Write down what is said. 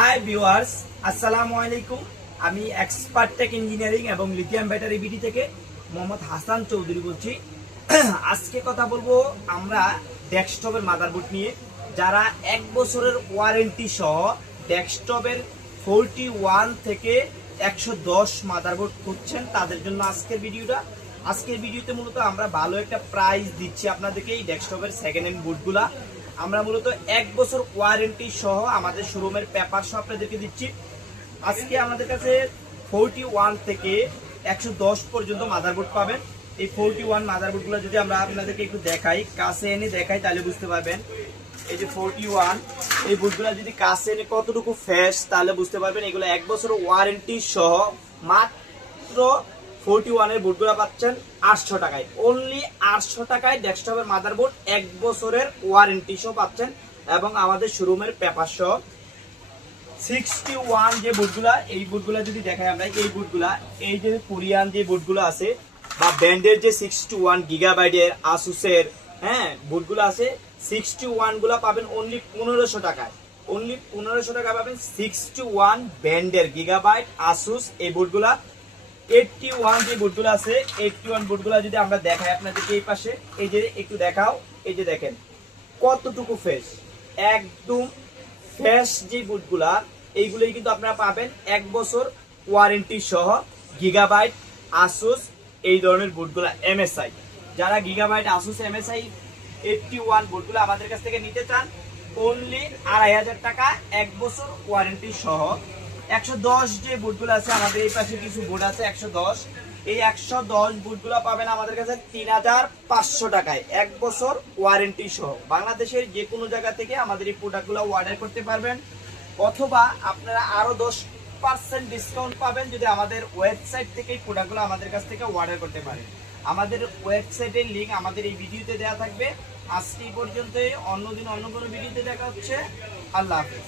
Hi viewers, আসসালামু আলাইকুম। আমি এক্সপার্ট টেক ইঞ্জিনিয়ারিং এবং লিথিয়াম ব্যাটারি বিডি থেকে মোহাম্মদ হাসান চৌধুরী বলছি। আজকে কথা বলবো আমরা ডেস্কটপের মাদারবোর্ড নিয়ে। যারা 1 বছরের ওয়ারেন্টি সহ ডেস্কটপের 41 থেকে 110 মাদারবোর্ড খুঁজছেন তাদের জন্য আজকের ভিডিওটা। আজকের ভিডিওতে মূলত আমরা ভালো একটা প্রাইস দিচ্ছি আপনাদেরকে এই ডেস্কটপের সেকেন্ড হ্যান্ড বোর্ডগুলা। আমরা মূলত 1 বছর ওয়ারেন্টি সহ আমাদের শোরুমের পেপার সহ আপনাদেরকে দিচ্ছি। আজকে আমাদের কাছে 41 থেকে 110 পর্যন্ত মাদারবোর্ড পাবেন। এই 41 মাদারবোর্ডগুলো যদি আমরা আপনাদেরকে একটু দেখাই, কাছে এনে দেখাই, তাহলে বুঝতে পারবেন। এই যে 41 এই বোর্ডগুলো যদি কাছে এনে কতটুকু ফ্রেশ তাহলে বুঝতে পারবেন। এগুলো 1 বছর ওয়ারেন্টি সহ মাত্র 41 এর বোর্ডগুলো পাচ্ছেন 800 টাকায়। অনলি 800 টাকায় ডেস্কটপের মাদারবোর্ড 1 বছরের ওয়ারেন্টি সহ পাচ্ছেন এবং আমাদের শোরুমের পেপার সহ। 61 যে বোর্ডগুলা, এই বোর্ডগুলা যদি দেখাই আমরা, এই বোর্ডগুলা, এই যে কোরিয়ান যে বোর্ডগুলো আছে বা ব্র্যান্ডের যে 61 গিগাবাইটের আসুসের বোর্ডগুলো আছে, 61 গুলা পাবেন অনলি 1500 টাকায়। অনলি 1500 টাকা পাবেন 61 ব্র্যান্ডের গিগাবাইট আসুস এই বোর্ডগুলা। 81 যে বোর্ডগুলো আছে, 81 বোর্ডগুলো যদি আমরা দেখাই আপনাদেরকে, এই পাশে এই যে একটু দেখাও, এই যে দেখেন কতটুকু ফ্রেশ, একদম ফ্রেশ যে বোর্ডগুলা, এইগুলোই কিন্তু আপনারা পাবেন 1 বছর ওয়ারেন্টি সহ গিগাবাইট আসুস এই ধরনের বোর্ডগুলা এমএসআই। যারা গিগাবাইট আসুস এমএসআই 81 বোর্ডগুলো আমাদের কাছ থেকে নিতে চান, অনলি 2500 টাকা 1 বছর ওয়ারেন্টি সহ। 110 যে বোর্ডগুলো আছে আমাদের এই পাশে কিছু বোর্ড আছে 110, এই 110 বোর্ডগুলো পাবেন আমাদের কাছে 3500 টাকায় 1 বছর ওয়ারেন্টি সহ। বাংলাদেশের যে কোনো জায়গা থেকে আমাদের এই প্রোডাক্টগুলো অর্ডার করতে পারবেন, অথবা আপনারা আরো 10% ডিসকাউন্ট পাবেন যদি আমাদের ওয়েবসাইট থেকে এই প্রোডাক্টগুলো আমাদের কাছ থেকে অর্ডার করতে পারেন। আমাদের ওয়েবসাইটের লিংক আমাদের এই ভিডিওতে দেওয়া থাকবে। আজকে এই পর্যন্তই, অন্যদিন অন্য কোনো ভিডিওতে দেখা হচ্ছে। আল্লাহ হাফেজ।